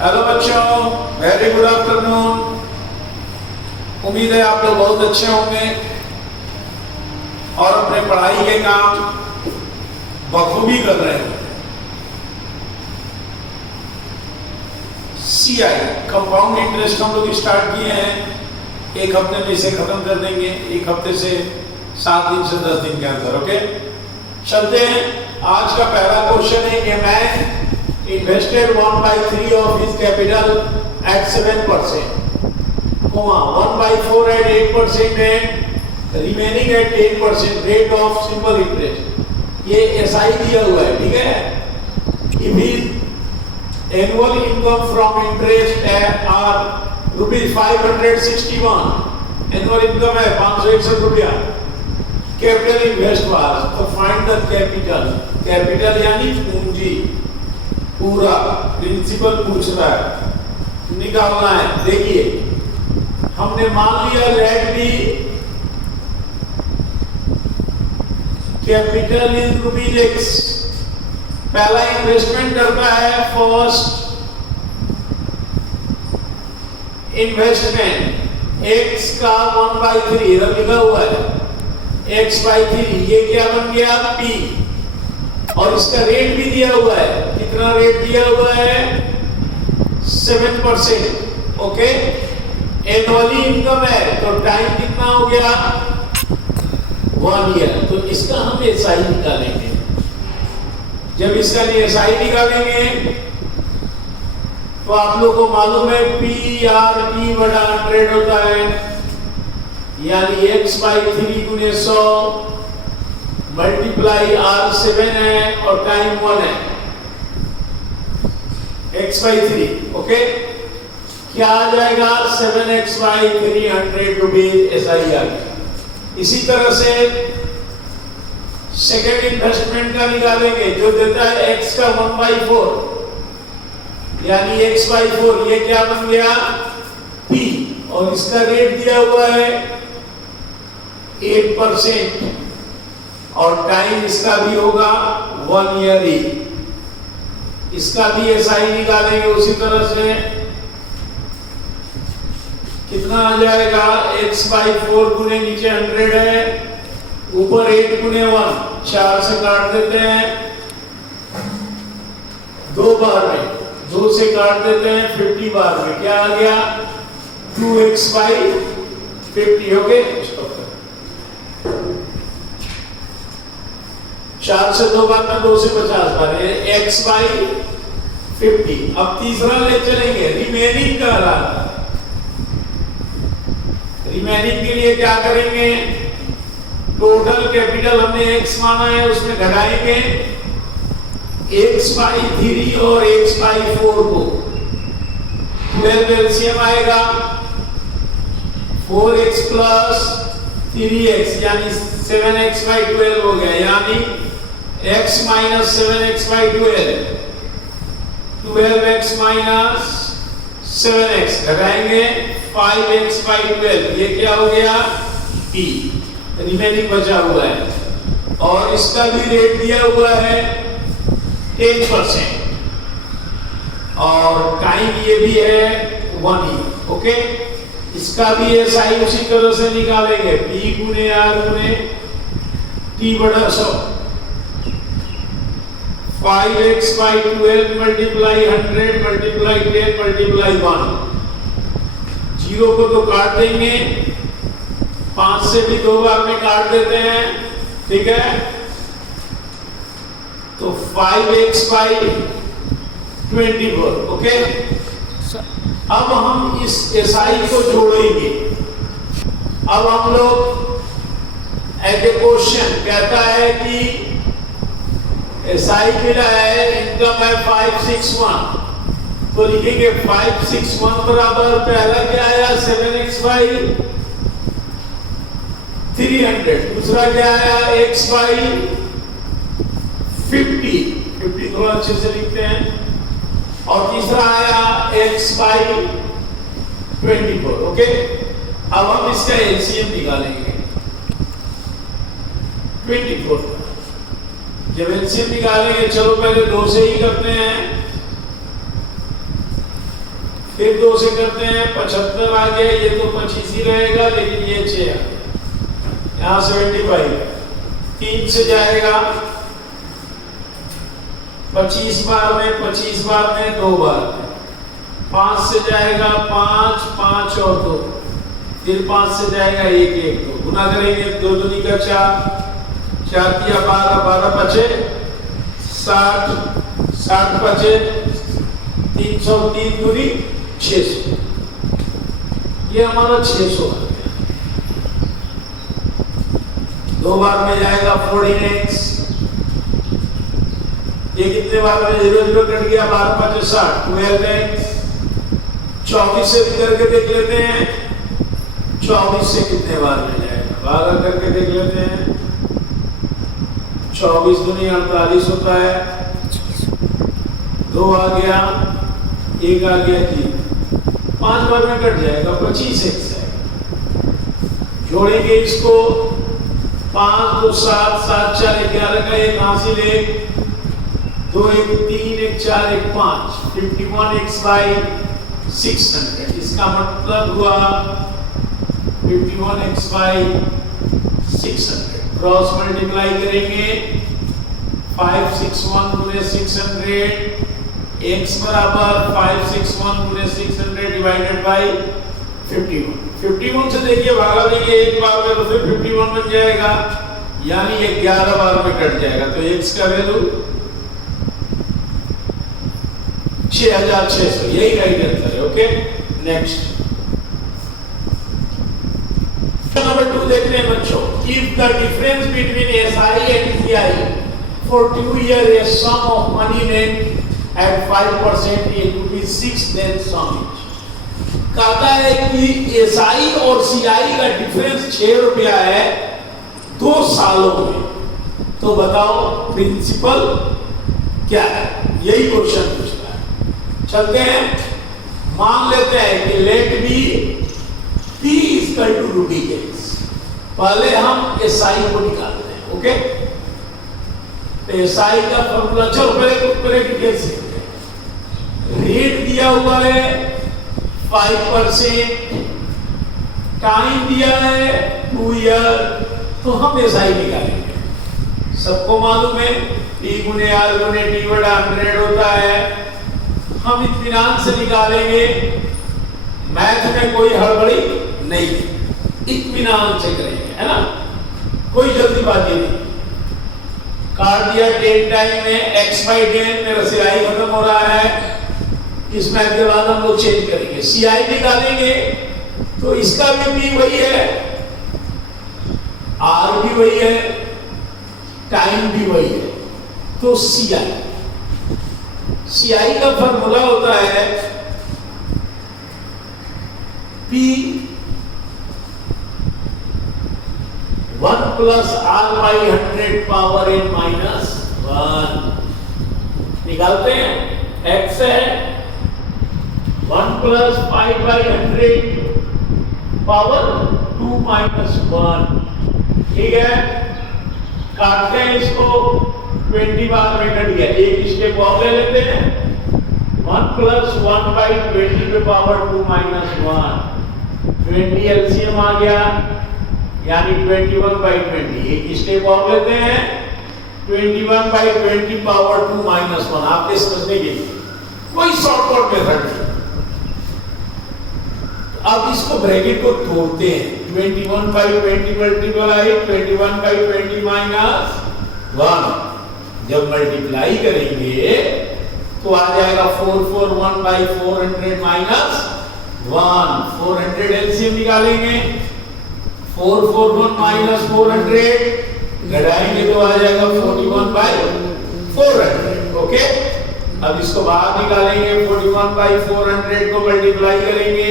Hello बच्चों, very good afternoon. उम्मीद है आप लोग बहुत अच्छे होंगे और अपने पढ़ाई के काम बखूबी कर रहे हैं। CI कंपाउंड इंटरेस्ट हम लोग स्टार्ट किए हैं। एक हफ्ते में इसे खत्म कर देंगे, एक हफ्ते से 7 दिन से 10 दिन के अंदर। ओके, चलते हैं। आज का पहला क्वेश्चन है, a man invested 1/3 of his capital at 7%, 1/4 at 8% and remaining at 10% rate of simple interest। ये SI दिया हुआ है, ठीक है। If his annual income from interest are ₹561, annual income है 561 रुपया, कैपिटल इन्वेस्ट हुआ, तो फाइंड द कैपिटल। कैपिटल यानी पूंजी, पूरा प्रिंसिपल पूछ रहा है, निकालना है। देखिए, हमने मान लिया let be capital is ₹X। पहला इन्वेस्टमेंट करता है, फर्स्ट इन्वेस्टमेंट X का 1/3 इधर लिखा हुआ है, X/3, ये क्या बन गया P, और इसका रेट भी दिया हुआ है। कितना रेट दिया हुआ है? 7%। ओके, एनुअली इनकम है तो टाइम कितना हो गया? 1 ईयर। तो इसका हम SI निकालेंगे। जब इसका SI निकालेंगे तो आप लोग को मालूम है PRP बटा 100 होता है, यानी X/3 गुने 100 मल्टीप्लाई R7 है और टाइम 1 है, X/3। ओके, क्या आ जाएगा? 7X/3 ₹100 SI आ गया। इसी तरह से सेकेंड इन्वेस्टमेंट का निकालेंगे, जो देता है X का 1/4, यानी X/4, ये क्या बन गया P, और इसका रेट दिया हुआ है 8%, और टाइम इसका भी होगा 1 ईयर ही। इसका भी SI निकालेंगे उसी तरह से। कितना आ जाएगा? X/4 गुने नीचे 100 है, ऊपर 8 गुने 1, 4 से काट देते हैं, 2 बार में 2 से काट देते हैं, 50 बार में क्या आ गया? 2X/50। ओके, 4 से 2 बार में 2 से 50 बार, X/50। अब तीसरा ले चलेंगे, रिमेनिंग का रहा। रिमेनिंग के लिए क्या करेंगे? टोटल कैपिटल हमने X माना है, उसमें घटाएंगे X/3 और X/4 को, 12 LCM आएगा, 4X प्लस 3X यानी 7X/12 हो गया, यानी X minus 7X/12, 12X minus 7X, घटाएंगे 5X/12, ये क्या हो गया P, रिमेनिंग बचा हुआ है, और इसका भी रेट दिया हुआ है 10%, और टाइम ये भी है 1 ईयर। ओके, इसका भी SI उसी तरह से निकालेंगे, P गुने R गुने T बटा 100, 5X/12 मल्टीप्लाई 100 मल्टीप्लाई 10 मल्टीप्लाई 1। 0 को तो काट देंगे, 5 से भी 2 बार में काट देते हैं, ठीक है। तो 5X/24। ओके, अब हम इस SI को जोड़ेंगे। अब हम लोग एक क्वेश्चन कहता है कि SI मिला है, इनकम है 561, तो लिखेंगे 561 बराबर पहला क्या आया 7X/300, दूसरा क्या आया X/50 थोड़ा अच्छे से लिखते हैं, और तीसरा आया X/24। ओके, अब हम इसका LCM निकालेंगे 24 का। जब LCM निकालेंगे, चलो पहले 2 से ही करते हैं। फिर 2 से करते हैं 75 आ गया, ये तो 25 ही रहेगा, लेकिन ये 6 आ गया, यहाँ 75। 3 से जाएगा 25 बार में, 25 बार में 2 बार में। 5 से जाएगा 5, 5 और 2, फिर 5 से जाएगा 1, 1, 2, गुना करेंगे 2 दूनी का 4, 4 दिया 12, 12 बचे 60, 60 बचे 300, 3 दूनी 600, ये हमारा 600 आ गया। 2 बार में जाएगा 14x, ये कितने बार में 0 0 कट गया, 12 5 60, 12x। 24 से भी करके देख लेते हैं, 24 से कितने बार में जाएगा, भागा करके देख लेते हैं। 24 दूनी 48 होता है, 2 आ गया, 1 आ गया 3, 5 बार में कट जाएगा, 25x है। जोड़ेंगे इसको, 5 2 7 7 4 11 का 1 हासिल 1, 2 1 3 1 4 1 5, 51x बाई 600, इसका मतलब हुआ 51x बाई 600। क्रॉस मल्टीप्लाई करेंगे, 561 गुने 600, x बराबर 561 गुने 600 डिवाइडेड बाई 51। 51 से देखिए भागा देंगे एक बार में तो फिर 51 बन जाएगा, यानी ये 11 बार में कट जाएगा, तो x का वैल्यू 6600, यही राइट आंसर है। ओके, नेक्स्ट नंबर 2 देखते हैं बच्चों। If the difference between SI and CI for 2 years a sum of money lent at 5% it would be 6, then sum it। कहता है कि SI और CI का डिफरेंस 6 रुपया है 2 सालों में, तो बताओ प्रिंसिपल क्या है, यही क्वेश्चन पूछता है। चलते हैं, मान लेते हैं कि let be P equal to ruby gates. पहले हम SI को निकालते हैं। ओके, तो SI का फॉर्मूला, चलो पहले डिटेल सीखते हैं। रेट दिया हुआ है 5%, टाइम दिया है 2 ईयर, तो हम SI निकालेंगे। सबको मालूम है P गुने R गुने T बटा 100 होता है, हम इत्मीनान से निकालेंगे, मैथ में कोई हड़बड़ी नहीं, इत्मीनान से करेंगे, है ना, कोई जल्दीबाजी नहीं। काट दिया 10 टाइम में, x बाई 10, मेरा CI खत्म हो रहा है, इस मैथ के बाद हम लोग चेंज करेंगे, CI निकालेंगे, तो इसका भी P वही है, R भी वही है, टाइम भी वही है, तो CI का फॉर्मूला होता है P 1 plus R by 100 power n minus 1। निकालते हैं, x है 1 प्लस 5 बाई 100 पावर 2 माइनस 1, ठीक है। काटते हैं इसको, 20 बार में कट गया, एक स्टेप और ले लेते हैं, 1 प्लस 1 बाई 20 पे पावर 2 माइनस 1, 20 एलसीएम आ गया, यानी 21 बाई 20। एक स्टेप और लेते हैं, 21 बाई 20 पावर 2 माइनस 1। आपके समझने के लिए कोई शॉर्टकट मेथड नहीं। अब इसको ब्रैकेट को तोड़ते हैं, 21 बाई 20 मल्टीप्लाई 21 बाई 20 माइनस 1। जब मल्टीप्लाई करेंगे तो आ जाएगा 441 बाई 400 माइनस 1। 400 एलसीएम निकालेंगे, 441 माइनस 400 घटाएंगे तो आ जाएगा 41 बाई 400। ओके, अब इसको बाहर निकालेंगे, 41 बाई 400 को मल्टीप्लाई करेंगे,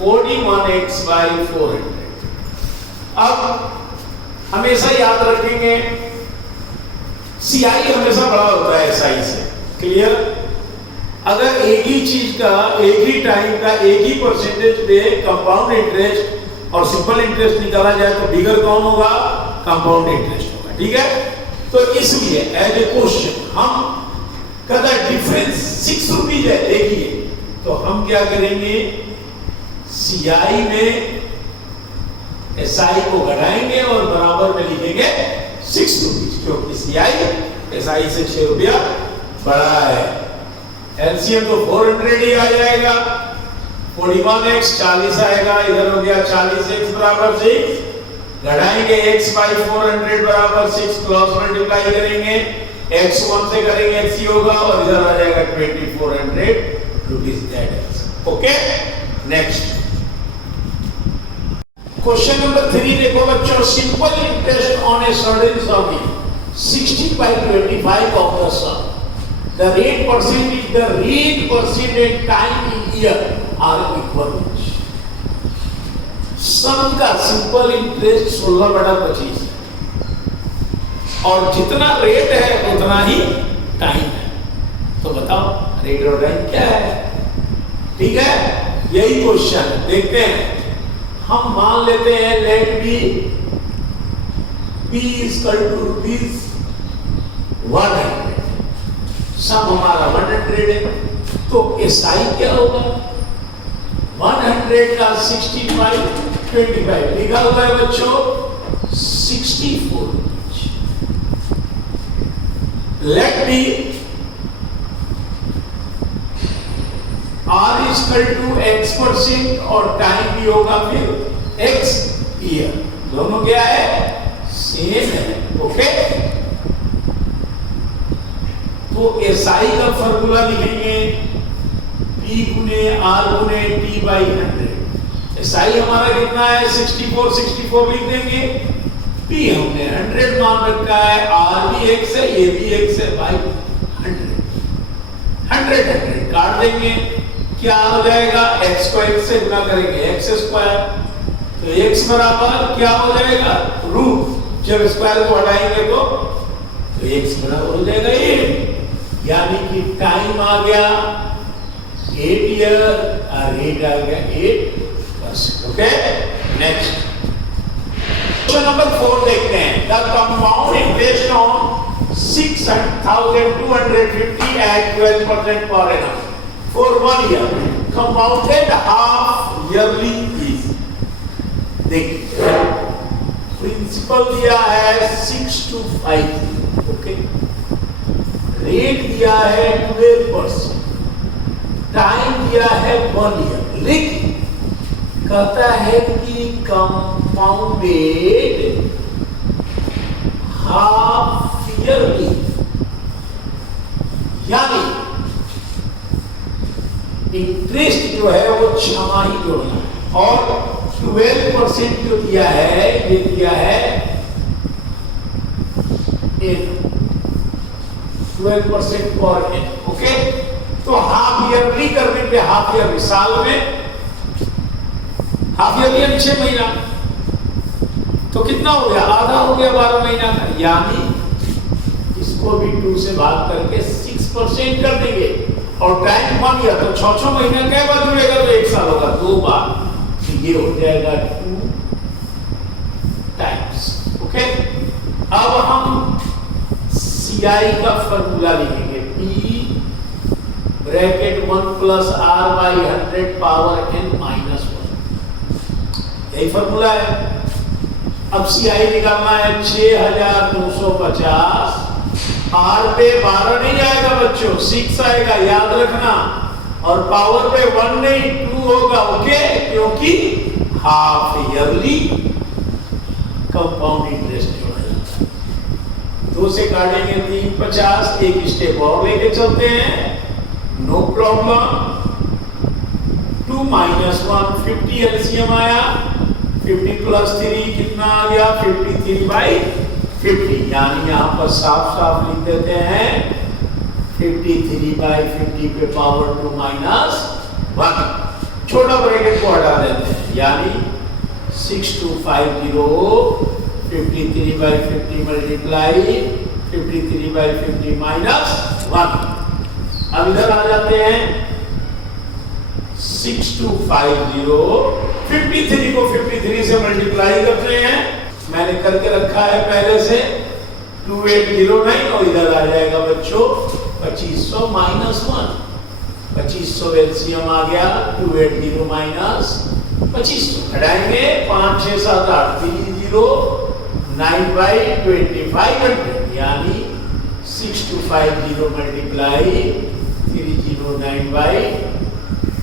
41x बाई 400। अब हमेशा याद रखेंगे CI हमेशा बड़ा होता है SI से, क्लियर। अगर एक ही चीज का एक ही टाइम का एक ही परसेंटेज पे कंपाउंड इंटरेस्ट और सिंपल इंटरेस्ट निकाला जाए तो बिगर कौन होगा, कंपाउंड इंटरेस्ट होगा, ठीक है। तो इसलिए एज ए क्वेश्चन हम कहता डिफरेंस 6 रुपीज है, देखिए तो हम क्या करेंगे, CI में SI को घटाएंगे और बराबर में लिखेंगे 6 रुपीज, क्योंकि CI SI से 6 रुपया बड़ा है। LCM तो 400 ही आ जाएगा, 41x 40 आएगा, इधर हो गया 40x बराबर 6, घटाएंगे x बाई 400 बराबर 6, क्रॉस मल्टीप्लाई करेंगे, x 1 से करेंगे x ही होगा और इधर आ जाएगा 2400 rupees that. Okay, next question number 3 देखो बच्चों, simple interest on a certain some is 60 by 25 of the sum. The rate percent is the rate percent and time in year are equal. सम का simple interest 16/25 और जितना rate है उतना ही time है। तो बताओ रेट और टाइम क्या है? ठीक है, यही क्वेश्चन देखते हैं। हम मान लेते हैं let be P equal to rupees 100, sum हमारा 100 है, तो SI क्या होगा? 100 का 65/25 लिखा हुआ है बच्चों 64। Let be R equal to X% और टाइम भी होगा फिर X ईयर, दोनों क्या है? सेम है। ओके, तो SI का फॉर्मूला लिखेंगे P गुने R गुने T बाई 100। SI हमारा कितना है? 64 लिख देंगे, P हमने 100 मान रखा है, R भी X है, ये भी X है, बाई 100 काट देंगे, क्या हो जाएगा? x को x से गुना करेंगे x स्क्वायर, तो x बराबर क्या हो जाएगा? रूट, जब स्क्वायर को हटाएंगे तो x बराबर हो जाएगा 8, यानी कि टाइम आ गया 8 ईयर और रेट आ गया 8%। ओके, नेक्स्ट क्वेश्चन नंबर 4 देखते हैं। The compound interest on 6250 at 12% per annum for 1 year, compounded half yearly is, देखिए प्रिंसिपल दिया है 6250, ओके, रेट दिया है 12%, टाइम दिया है 1 ईयर, लेकिन कहता है कि कंपाउंडेड हाफ ईयरली, यानी इंटरेस्ट जो है वो छमाही जोड़ना, और 12% जो दिया है ये दिया है 12% पर एनम। ओके, तो हाफ ईयरली करने पे हाफ ईयरली, साल में हाफ ईयरली 6 महीना, तो कितना हो गया? आधा हो गया 12 महीना का, यानी इसको भी 2 से भाग करके 6% कर देंगे, और टाइम 1 ईयर, तो 6 महीने के बाद जुड़ेगा तो 1 साल होगा, 2 बार, तो ये हो जाएगा 2 टाइम्स। ओके, अब हम CI का फॉर्मूला लिखेंगे, P bracket 1 plus R by 100 power n minus 1, यही फॉर्मूला है। अब CI निकालना है 6250, R पे 12 नहीं आएगा बच्चों, 6 आएगा, याद रखना, और पावर पे 1 नहीं 2 होगा। ओके, क्योंकि हाफ ईयरली कंपाउंड इंटरेस्ट जोड़ा जाता है। 2 से काटेंगे 350, एक स्टेप और लेके चलते हैं, नो प्रॉब्लम। 2 माइनस 1 50 एलसीएम आया, 50 प्लस 3 कितना आ गया? 53/50, यानी यहाँ पर साफ साफ लिख देते हैं 53/50 पे पावर 2 माइनस 1, छोटा ब्रैकेट को हटा देते हैं, यानी 6250 53/50 मल्टीप्लाई 53/50 माइनस 1। अब इधर आ जाते हैं 6250, 53 को 53 से मल्टीप्लाई करते हैं, मैंने करके रखा है पहले से 2809, और इधर आ जाएगा बच्चों 2500 माइनस 1, 2500 एलसीएम आ गया, 280 माइनस 2500 घटाएंगे, 5 6 7 8 30 9 बाई 2500 यानी 6250 मल्टीप्लाई 309 बाई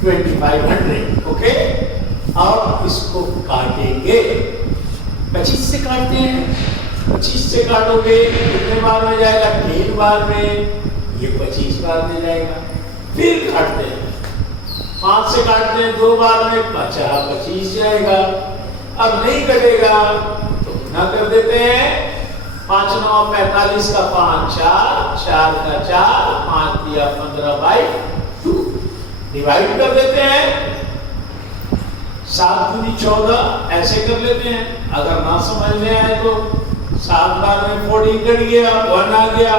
2500। ओके, और इसको काटेंगे, 25 से काटते हैं, 25 से काटोगे कितने बार में जाएगा, 3 बार में, ये 25 बार में जाएगा। फिर काटते हैं, 5 से काटते हैं 2 बार में, बचा 25 जाएगा। अब नहीं कटेगा तो ना कर देते हैं, 5 9 45 का 5 4 4 का 4 5 दिया 15 बाई 2 डिवाइड कर देते हैं, 7 दूनी 14 ऐसे कर लेते हैं। अगर ना समझ में आए तो 7 बार में 14 कट गया, 1 आ गया,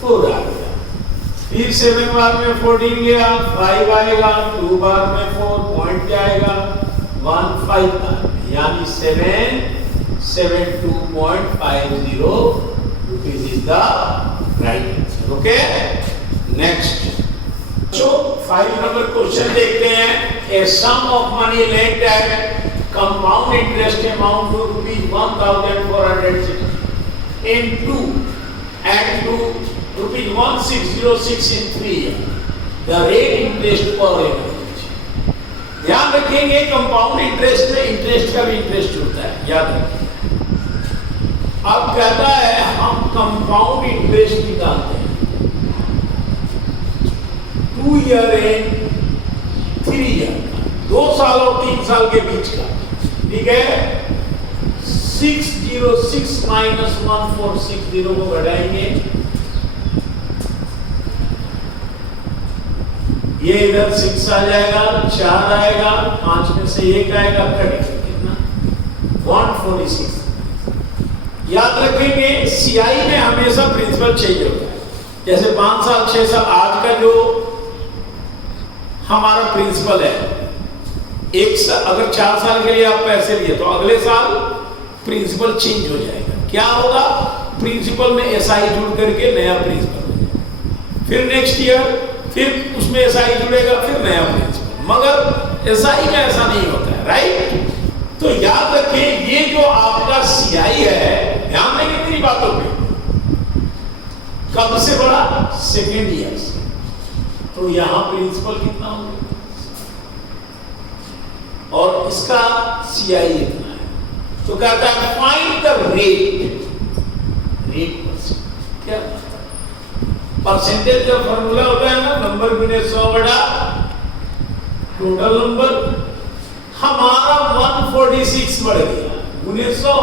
4 आ गया, फिर 7 बार में 14 गया, 5 आएगा, 2 बार में 4 पॉइंट जाएगा, 1 5 बार में, यानी 772.50 rupees is the right answer. Okay, next. So 5 number question देखते हैं। A sum of money lent at compound interest amount to rupees 1460 into and to rupees 1606 in 3 years. The rate interest per annum. ध्यान रखेंगे, compound interest में interest का भी interest होता है, याद रखिए। अब कहता है हम कंपाउंड इंटरेस्ट निकालते हैं 2 ईयर एंड 3 ईयर, 2 साल और 3 साल के बीच का, ठीक है। 606 माइनस 1460 को घटाएंगे, ये इधर 6 आ जाएगा, 4 आएगा, 5 में से 1 आएगा, कटेगा कितना, 146। याद रखेंगे सीआई में हमेशा प्रिंसिपल चाहिए होता है। जैसे 5 साल 6 साल, आज का जो हमारा प्रिंसिपल है, एक साल अगर 4 साल के लिए आप पैसे लिए तो अगले साल प्रिंसिपल चेंज हो जाएगा। क्या होगा, प्रिंसिपल में एसआई जुड़ करके नया प्रिंसिपल हो जाएगा, फिर नेक्स्ट ईयर फिर उसमें एसआई जुड़ेगा, फिर नया प्रिंसिपल। मगर एसआई में ऐसा नहीं होता है, राइट। तो याद रखें ये जो आपका सीआई है, ध्यान देंगे कितनी बातों पे, कब से बढ़ा, सेकेंड ईयर से। तो यहां प्रिंसिपल कितना होगा और इसका सीआई इतना है। तो कहता है find the rate, rate percent, क्या परसेंटेज का फॉर्मूला होता है ना, नंबर गुने 100 बटा टोटल नंबर। हमारा 146 बढ़ गया गुने 100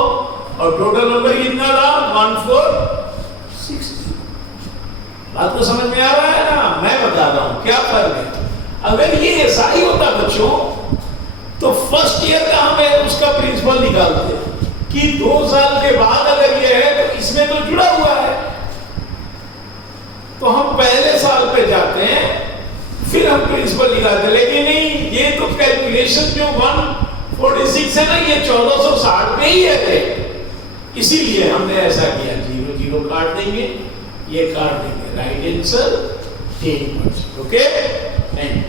और टोटल नंबर कितना था, 1460। बात तो समझ में आ रहा है ना, मैं बता रहा हूं क्या फर्क है। अगर ये ऐसा ही होता बच्चों तो फर्स्ट ईयर का हमें उसका प्रिंसिपल निकालते कि 2 साल के बाद अगर ये है तो इसमें तो जुड़ा हुआ है, तो हम पहले साल पे जाते हैं फिर हम प्रिंसिपल निकालते। लेकिन नहीं, ये तो कैलकुलेशन जो 146 है ना, ये 1460 पे ही है, इसीलिए हमने ऐसा किया, 0 0 काट देंगे, ये काट देंगे, right answer 10%। Okay, thank you.